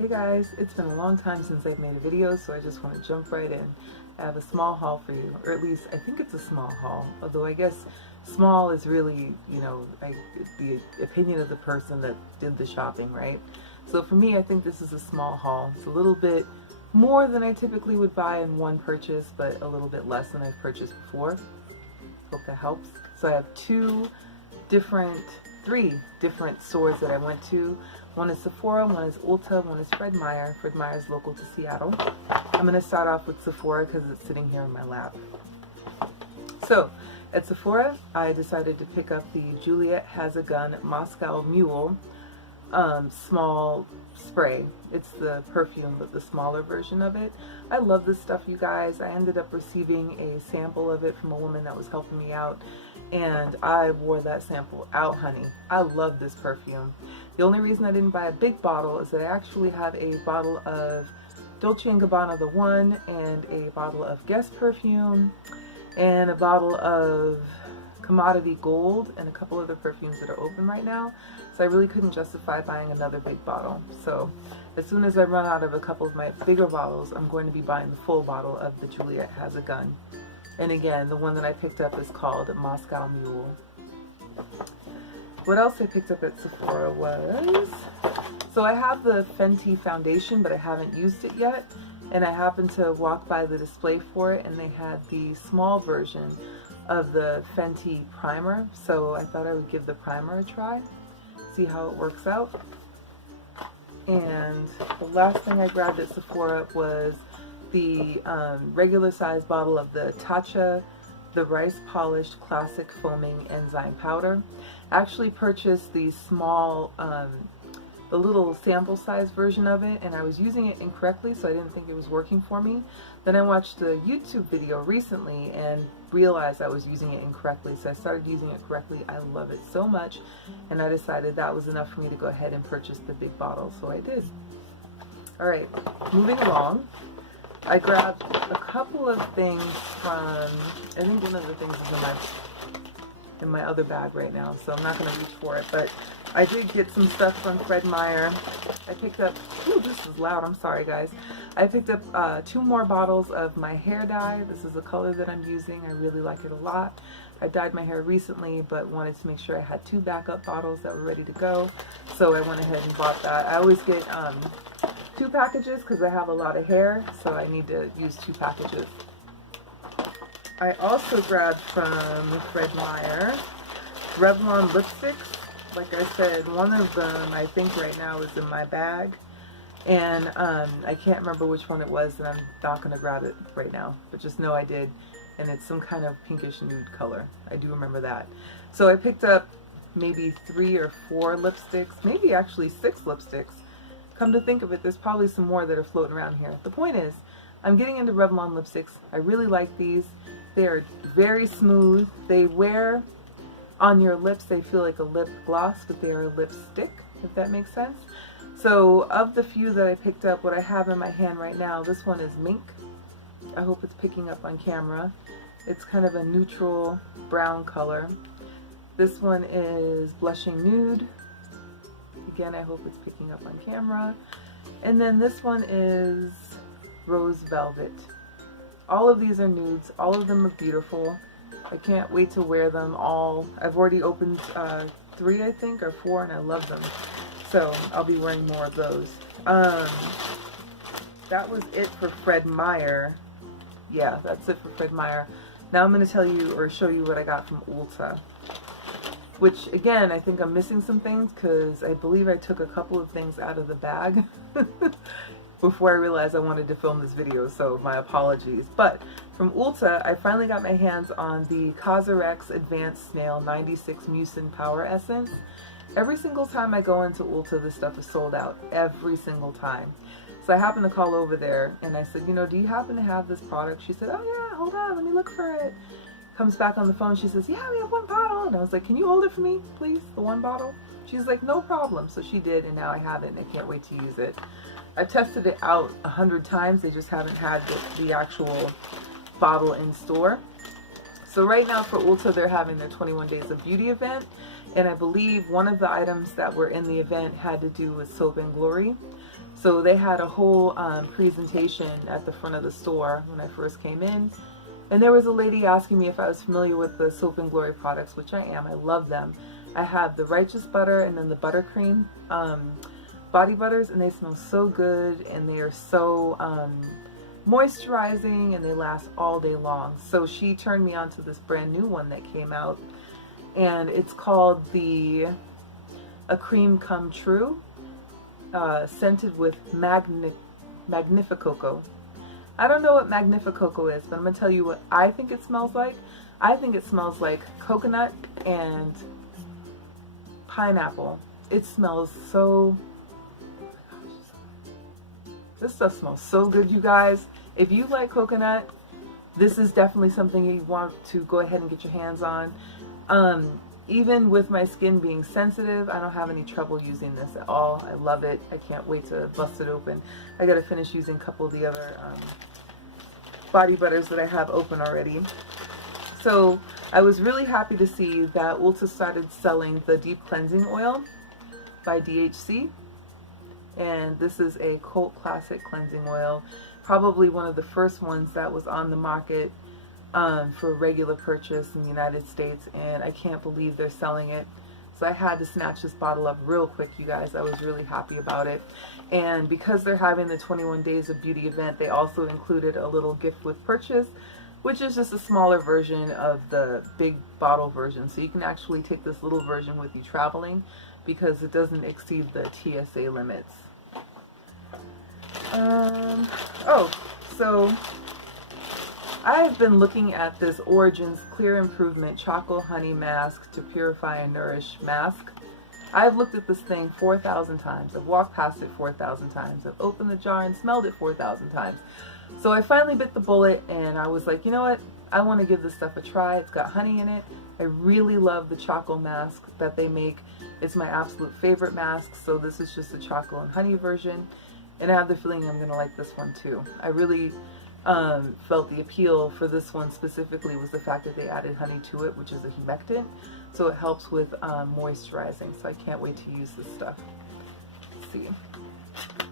Hey guys, it's been a long time since I've made a video, so I just want to jump right in. I have a small haul for you, or at least I think it's a small haul, although I guess small is really, the opinion of the person that did the shopping, right? So for me, I think this is a small haul. It's a little bit more than I typically would buy in one purchase, but a little bit less than I've purchased before. Hope that helps. So I have three different stores that I went to. One is Sephora, one is Ulta, one is Fred Meyer. Fred Meyer is local to Seattle. I'm going to start off with Sephora because it's sitting here in my lap. So at Sephora, I decided to pick up the Juliet Has a Gun Moscow Mule small spray. It's the perfume, but the smaller version of it. I love this stuff, you guys. I ended up receiving a sample of it from a woman that was helping me out, and I wore that sample out, honey. I love this perfume. The only reason I didn't buy a big bottle is that I actually have a bottle of Dolce & Gabbana The One, and a bottle of Guess perfume, and a bottle of Commodity Gold, and a couple other perfumes that are open right now. So I really couldn't justify buying another big bottle. So as soon as I run out of a couple of my bigger bottles, I'm going to be buying the full bottle of the Juliet Has a Gun. And again, the one that I picked up is called Moscow Mule. What else I picked up at Sephora was, so I have the Fenty foundation, but I haven't used it yet. And I happened to walk by the display for it, and they had the small version of the Fenty primer. So I thought I would give the primer a try, see how it works out. And the last thing I grabbed at Sephora was the regular size bottle of the Tatcha, the Rice Polished Classic Foaming Enzyme Powder. I actually purchased the small, the little sample size version of it, and I was using it incorrectly, so I didn't think it was working for me. Then I watched a YouTube video recently and realized I was using it incorrectly, so I started using it correctly. I love it so much, and I decided that was enough for me to go ahead and purchase the big bottle, so I did. Alright, moving along. I grabbed a couple of things from, I think one of the things is in my other bag right now, so I'm not going to reach for it, but I did get some stuff from Fred Meyer. I picked up, ooh, this is loud, I'm sorry guys. I picked up 2 more bottles of my hair dye. This is the color that I'm using. I really like it a lot. I dyed my hair recently, but wanted to make sure I had 2 backup bottles that were ready to go, so I went ahead and bought that. I always get 2 packages because I have a lot of hair, so I need to use 2 packages. I also grabbed from Fred Meyer Revlon lipsticks. Like I said, one of them I think right now is in my bag, and I can't remember which one it was, and I'm not going to grab it right now, but just know I did, and it's some kind of pinkish nude color. I do remember that. So I picked up maybe 3 or 4 lipsticks, maybe actually 6 lipsticks. Come to think of it, there's probably some more that are floating around here. The point is, I'm getting into Revlon lipsticks. I really like these. They are very smooth. They wear on your lips, they feel like a lip gloss, but they are a lipstick, if that makes sense. So of the few that I picked up, what I have in my hand right now, this one is Mink. I hope it's picking up on camera. It's kind of a neutral brown color. This one is Blushing Nude. Again, I hope it's picking up on camera. And then this one is Rose Velvet. All of these are nudes. All of them are beautiful. I can't wait to wear them all. I've already opened 3, I think, or 4, and I love them. So I'll be wearing more of those. That was it for Fred Meyer. Yeah, that's it for Fred Meyer. Now I'm going to tell you or show you what I got from Ulta. Which, again, I think I'm missing some things because I believe I took a couple of things out of the bag before I realized I wanted to film this video, so my apologies. But from Ulta, I finally got my hands on the Cosrx Advanced Snail 96 Mucin Power Essence. Every single time I go into Ulta, this stuff is sold out. Every single time. So I happened to call over there, and I said, do you happen to have this product? She said, oh yeah, hold on, let me look for it. Comes back on the phone, she says, yeah, we have 1 bottle. And I was like, can you hold it for me, please, the 1 bottle? She's like, no problem. So she did, and now I have it, and I can't wait to use it. I've tested it out 100 times. They just haven't had the actual bottle in store. So right now for Ulta, they're having their 21 Days of Beauty event, and I believe one of the items that were in the event had to do with Soap and Glory. So they had a whole presentation at the front of the store when I first came in. And there was a lady asking me if I was familiar with the Soap and Glory products, which I am. I love them. I have the Righteous Butter and then the Buttercream body butters, and they smell so good, and they are so moisturizing, and they last all day long. So she turned me on to this brand new one that came out, and it's called the A Cream Come True, scented with Magnificoco. I don't know what Magnificoco is, but I'm going to tell you what I think it smells like. I think it smells like coconut and pineapple. It smells so... This stuff smells so good, you guys. If you like coconut, this is definitely something you want to go ahead and get your hands on. Even with my skin being sensitive, I don't have any trouble using this at all. I love it. I can't wait to bust it open. I got to finish using a couple of the other body butters that I have open already. So I was really happy to see that Ulta started selling the Deep Cleansing Oil by DHC. And this is a cult classic cleansing oil. Probably one of the first ones that was on the market for regular purchase in the United States. And I can't believe they're selling it. So I had to snatch this bottle up real quick, you guys. I was really happy about it. And because they're having the 21 Days of Beauty event, they also included a little gift with purchase, which is just a smaller version of the big bottle version. So you can actually take this little version with you traveling because it doesn't exceed the TSA limits. So I've been looking at this Origins Clear Improvement Chocolate Honey Mask to Purify and Nourish Mask. I've looked at this thing 4,000 times. I've walked past it 4,000 times. I've opened the jar and smelled it 4,000 times. So I finally bit the bullet and I was like, you know what? I want to give this stuff a try. It's got honey in it. I really love the chocolate mask that they make. It's my absolute favorite mask. So this is just a chocolate and honey version. And I have the feeling I'm going to like this one too. I really felt the appeal for this one specifically was the fact that they added honey to it, which is a humectant. So it helps with moisturizing. So I can't wait to use this stuff. Let's see.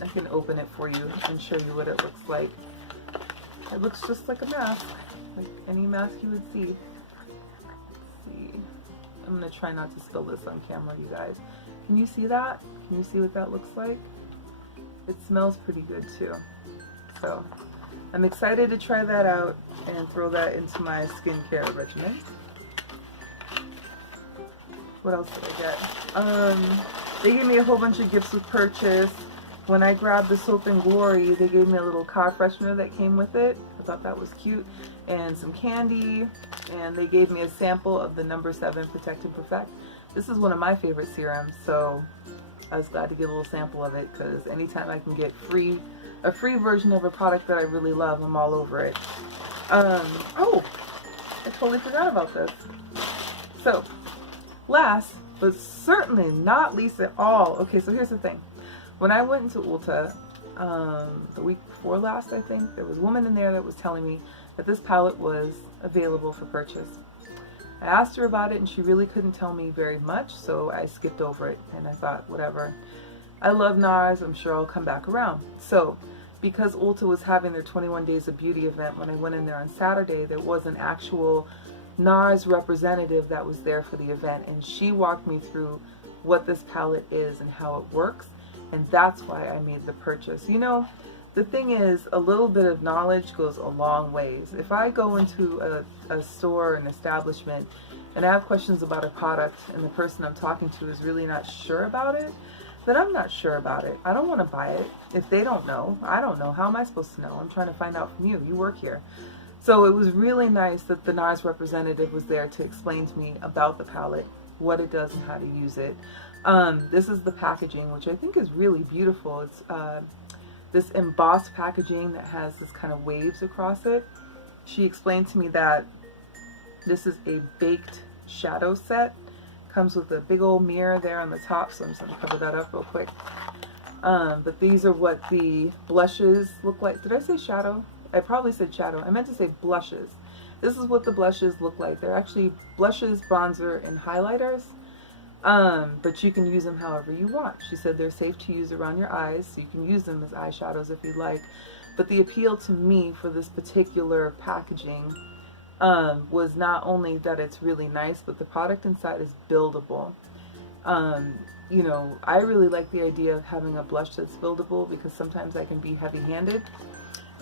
I can open it for you and show you what it looks like. It looks just like a mask, like any mask you would see. Let's see. I'm going to try not to spill this on camera, you guys. Can you see that? Can you see what that looks like? It smells pretty good too. So I'm excited to try that out and throw that into my skincare regimen. What else did I get? They gave me a whole bunch of gifts with purchase. When I grabbed the Soap and Glory, they gave me a little car freshener that came with it. I thought that was cute. And some candy. And they gave me a sample of the No. 7 Protect and Perfect. This is one of my favorite serums, so I was glad to get a little sample of it because anytime I can get a free version of a product that I really love, I'm all over it. Oh, I totally forgot about this. So, last, but certainly not least at all. Okay, so here's the thing. When I went into Ulta the week before last, I think, there was a woman in there that was telling me that this palette was available for purchase. I asked her about it and she really couldn't tell me very much, so I skipped over it and I thought, whatever. I love NARS, I'm sure I'll come back around. So, because Ulta was having their 21 Days of Beauty event, when I went in there on Saturday, there was an actual NARS representative that was there for the event, and she walked me through what this palette is and how it works, and that's why I made the purchase. You know, the thing is, a little bit of knowledge goes a long ways. If I go into a store, an establishment, and I have questions about a product, and the person I'm talking to is really not sure about it, then I'm not sure about it. I don't want to buy it. If they don't know, I don't know. How am I supposed to know? I'm trying to find out from you. You work here. So it was really nice that the NARS representative was there to explain to me about the palette, what it does and how to use it. This is the packaging, which I think is really beautiful. It's this embossed packaging that has this kind of waves across it. She explained to me that this is a baked shadow set. Comes with a big old mirror there on the top, so I'm just going to cover that up real quick. But these are what the blushes look like. Did I say shadow? I probably said shadow. I meant to say blushes. This is what the blushes look like. They're actually blushes, bronzer, and highlighters. But you can use them however you want. She said they're safe to use around your eyes, so you can use them as eyeshadows if you like. But the appeal to me for this particular packaging was not only that it's really nice, but the product inside is buildable. You know, I really like the idea of having a blush that's buildable because sometimes I can be heavy-handed,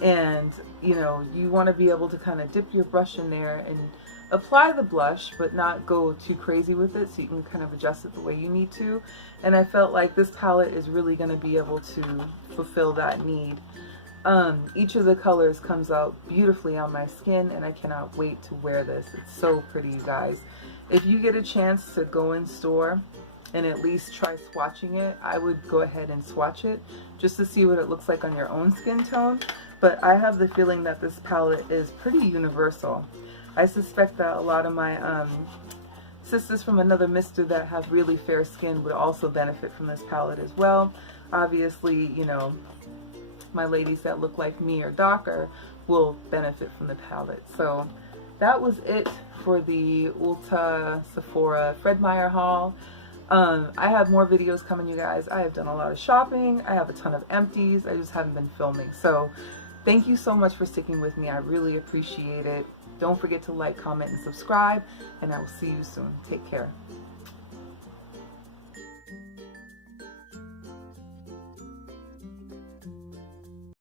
and you know, you want to be able to kind of dip your brush in there and apply the blush but not go too crazy with it, so you can kind of adjust it the way you need to. And I felt like this palette is really going to be able to fulfill that need. Each of the colors comes out beautifully on my skin, and I cannot wait to wear this. It's so pretty, you guys. If you get a chance to go in store and at least try swatching it, I would go ahead and swatch it just to see what it looks like on your own skin tone. But I have the feeling that this palette is pretty universal. I suspect that a lot of my sisters from another mister that have really fair skin would also benefit from this palette as well. Obviously, you know, my ladies that look like me or darker will benefit from the palette. So that was it for the Ulta Sephora Fred Meyer haul. I have more videos coming, you guys. I have done a lot of shopping. I have a ton of empties. I just haven't been filming. So thank you so much for sticking with me. I really appreciate it. Don't forget to like, comment, and subscribe, and I will see you soon. Take care.